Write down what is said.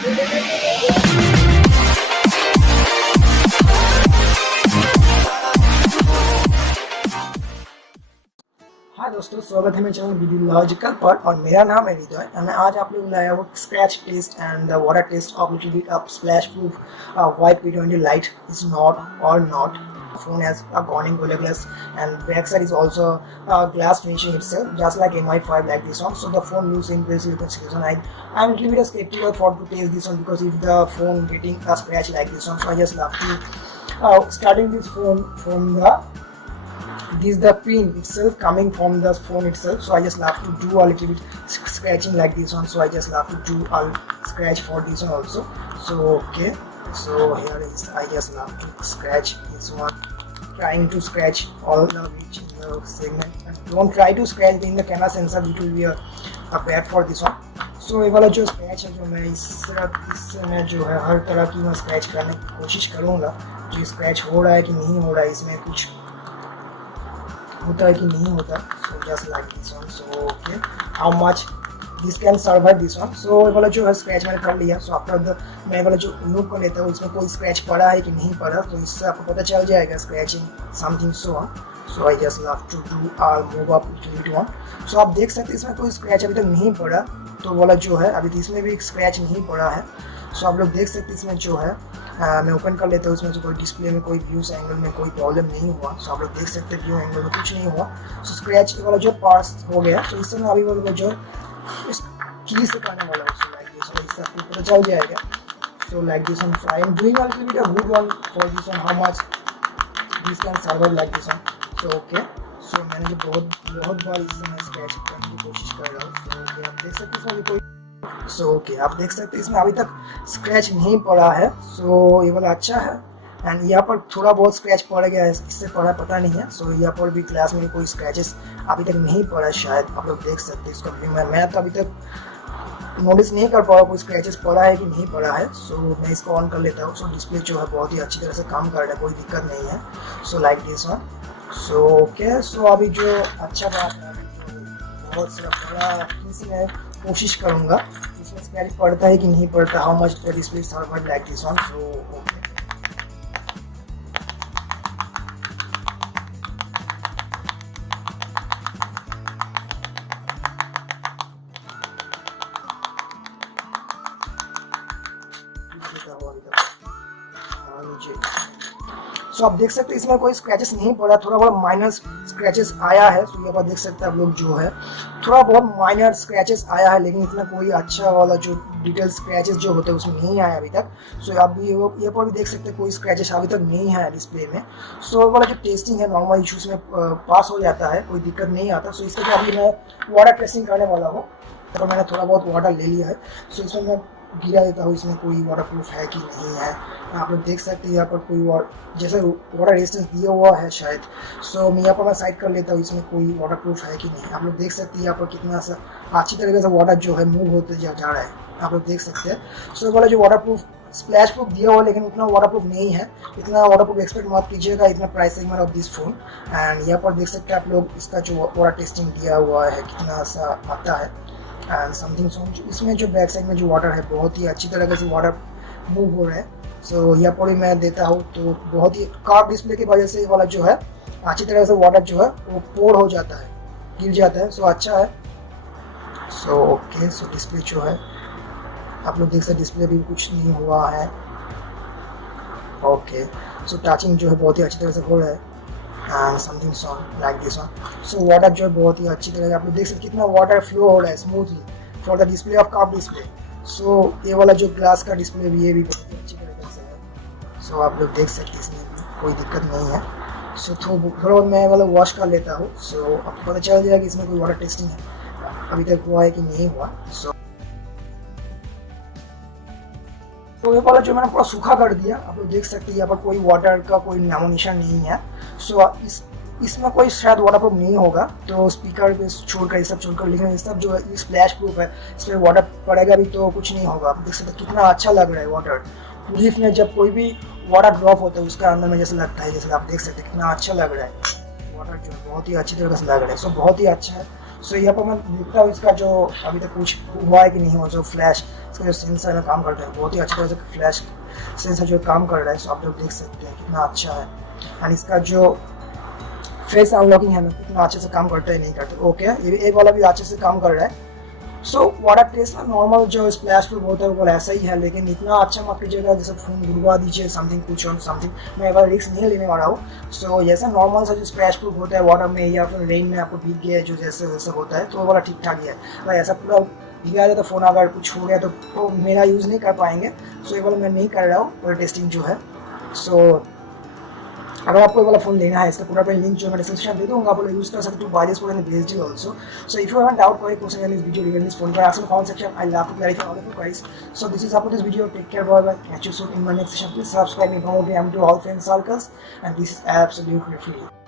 हाँ दोस्तों, स्वागत है मेरे चैनल वीडियोलॉजिकल पर और मेरा नाम है हृदय और मैं आज आप लोग लाया हूँ scratch test and water test of little bit of splash proof Huawei P20-Lite is not or not. Phone has a corning color glass and backside is also glass finishing itself, just like MI5 like this one. So the phone looks impressive. You can see this one. I'm a little bit skeptical for to taste this one because if the phone getting a scratch like this one, so I just love to starting this phone from the pin itself coming from the phone itself. So I just love to do a little bit scratching like this one. So I just love to do a scratch for this one also. So okay, so here is I just love to scratch this one, trying to scratch all the which in the segment, and don't try to scratch in the camera sensor, it will be a bad for this one. So ये वाला जो scratch है जो मैं इससे मैं जो है हर तरह की मैं स्क्रैच करने की कोशिश करूँगा कि स्क्रैच हो रहा है कि नहीं हो रहा है, इसमें कुछ होता है कि नहीं होता. So just like this one. So okay, how much this can survive this one. So ये वाला जो है स्क्रैच मैंने कर लिया. सो आफ्टर मैं वाला जो लुक कर लेता हूँ इसमें कोई स्क्रैच पड़ा है कि नहीं पड़ा, तो इससे आपको पता चल जाएगा scratching something so on. So I just love to do or move up little one. So आप देख सकते हैं इसमें कोई स्क्रैच अभी तक नहीं पड़ा, तो वाला जो है अभी इसमें भी स्क्रैच नहीं पड़ा है. सो आप लोग देख सकते हैं इसमें जो है मैं ओपन कर लेता हूँ. इसमें जो कोई डिस्प्ले में कोई व्यूज एंगल में कोई प्रॉब्लम नहीं हुआ. सो आप लोग देख सकते हैं व्यू एंगल में कुछ नहीं हुआ. सो स्क्रैच वाला जो पास हो गया. सो इससे मैं अभी वाला जो इस की से करने वाला हूँ. सो लाइक दिस, इससे आपको पता चल जाएगा. So like this one, I am doing a little bit a good one for this one, how much this can survive like this one. So okay, so मैंने जो बहुत बार इससे मैं स्क्रैच करने की कोशिश कर रहा हूँ. सो ओके, आप देख सकते हैं इसमें कोई ओके आप देख सकते हैं इसमें अभी तक स्क्रैच नहीं पड़ा है. सो ये वाला अच्छा है. एंड यहाँ पर थोड़ा बहुत स्क्रैच पड़ गया है, इससे पड़ा पता नहीं है. सो यहाँ पर भी ग्लास में कोई स्क्रैचेस अभी तक नहीं पड़ा है शायद. आप लोग देख सकते हैं इसका व्यू. मैं तो अभी तक नोटिस नहीं कर पा रहा कोई स्क्रैचेस पड़ा है कि नहीं पड़ा है. सो मैं इसको ऑन कर लेता हूँ. सो डिस्प्ले जो है बहुत ही अच्छी तरह से काम कर रहा है, कोई दिक्कत नहीं है. So like this one. So okay, so अभी जो अच्छा बात है बहुत सारा बड़ा मैं कोशिश करूँगा इसमें स्क्रैच पड़ता है कि नहीं पड़ता, how much the display survive like this one. So okay, so आप देख सकते हैं इसमें कोई स्क्रैचेस नहीं पड़ा. थोड़ा बहुत माइनर स्क्रैचेस आया है. सो ये पर देख सकते हैं आप लोग जो है थोड़ा बहुत माइनर स्क्रैचेस आया है, लेकिन इतना कोई अच्छा वाला जो डिटेल स्क्रैचेस जो होते हैं उसमें नहीं आया अभी तक. सो आप भी ये पर भी देख सकते हैं कोई स्क्रैचेस अभी तक नहीं है डिस्प्ले में. सो वाला जो टेस्टिंग है नॉर्मल इशूज में पास हो जाता है, कोई दिक्कत नहीं आता. सो इसके अभी मैं वाटर टेस्टिंग करने वाला हूँ. तो मैंने थोड़ा बहुत वाटर ले लिया है. सो इसमें मैं गिरा देता हूँ इसमें कोई वाटर प्रूफ है कि नहीं है. आप लोग देख सकते हैं यहाँ पर कोई जैसे वाटर रेजिस्टेंस दिया हुआ है शायद. सो मैं यहाँ पर मैं साइड कर लेता हूँ इसमें कोई वाटर प्रूफ है कि नहीं. आप लोग देख सकते हैं यहाँ पर कितना सा अच्छी तरीके से वाटर जो है मूव होते जा रहा है. आप लोग देख सकते हैं. सो वाला जो वाटर प्रूफ स्प्लैश प्रूफ दिया हुआ लेकिन उतना वाटर प्रूफ नहीं है. इतना वाटर प्रूफ एक्सपेक्ट मत कीजिएगा इतना price segment of this phone. And यहाँ पर देख सकते हैं आप लोग इसका जो वाटर टेस्टिंग दिया हुआ है कितना सा आता है एंड समथिंग सो. इसमें जो बैक साइड में जो वाटर है बहुत ही अच्छी तरीके से वाटर मूव हो रहा है. सो यहाँ पर भी मैं देता हूँ तो बहुत ही कार्व डिस्प्ले की वजह से वाला जो है अच्छी तरह से वाटर जो है वो पोर हो जाता है, गिर जाता है. सो अच्छा है. सो ओके, सो डिस्प्ले जो है आप लोग देख सकते डिस्प्ले भी कुछ नहीं हुआ है. ओके, सो टचिंग जो है बहुत ही अच्छी तरह से हो रहा है and something so like this one. So water जो है बहुत ही अच्छी तरह से आप लोग देख सकते कितना वाटर फ्लो हो रहा है smoothly for the display of curve display. So ये वाला जो ग्लास का डिस्प्ले भी ये भी बहुत ही अच्छी तरीके से है. सो आप लोग देख सकते हैं इसमें कोई दिक्कत नहीं है. सो थोड़ा मैं वाला वॉश कर लेता हूँ. सो आपको पता चल जाएगा कि इसमें कोई वाटर टेस्टिंग है अभी तक हुआ है कि नहीं हुआ. सो तो ये वाला जो मैंने पूरा सूखा कर दिया. आप लोग देख सकते हैं यहाँ पर कोई वाटर का कोई नामो निशान नहीं है. सो इसमें कोई शायद वाटर प्रूफ नहीं होगा, तो स्पीकर पे छोड़कर ये सब छोड़कर, लेकिन ये सब जो है स्प्लैश प्रूफ है. इसमें वाटर पड़ेगा भी तो कुछ नहीं होगा. आप देख सकते हैं कितना अच्छा लग रहा है वाटर लीफ में. जब कोई भी वाटर ड्रॉप होता है उसका अंदर में जैसे लगता है, जैसे आप देख सकते हैं कितना अच्छा लग रहा है वाटर जो बहुत ही अच्छी तरह से लग रहा है. सो बहुत ही अच्छा है. सो यहाँ पर मैं देखता हूँ इसका जो अभी तक कुछ हुआ है कि नहीं हुआ, जो फ्लैश इसका जो सेंसर में काम करता है बहुत ही अच्छी तरह से फ्लैश सेंसर जो काम कर रहा है। सो आप लोग देख सकते हैं कितना अच्छा है। एंड इसका जो फेस अनलॉकिंग है कितना अच्छे से काम करता है नहीं करता। ओके, ये एक वाला भी अच्छे से काम कर रहा है। सो वाटर टेस्ट का नॉर्मल जो स्प्लैश प्रूफ होता है वो ऐसा ही है, लेकिन इतना अच्छा मत कीजिएगा जैसे फोन गिरवा दीजिए समथिंग कुछ और समथिंग। मैं एक बार रिस्क नहीं लेने वाला हूँ। सो जैसा नॉर्मल सा जो स्प्लैश प्रूफ होता है वाटर में या फिर रेन में आपको भीग गया जो जैसे वैसे होता है तो वो वाला ठीक ठाक ही है। अगर ऐसा पूरा भीगा जाए तो फ़ोन अगर कुछ हो गया तो मेरा यूज़ नहीं कर पाएंगे। सो ये वाला मैं नहीं कर रहा हूँ वाटर टेस्टिंग जो है। सो अगर आपको ये वाला फोन लेना है इसका पूरा लिंक जो मैं डिस्क्रिप्शन दे दूंगा, आप लोग यूज कर सकते हो by this phone and based also. So if you have doubt कोई question in this video regarding this phone, ask in the comment section. I'll love to clarify all of your queries. So this is about this video. Take care, bye bye. Catch you soon in my next session. Please subscribe me, promote me. I'm to all friends circles, and this is absolutely free.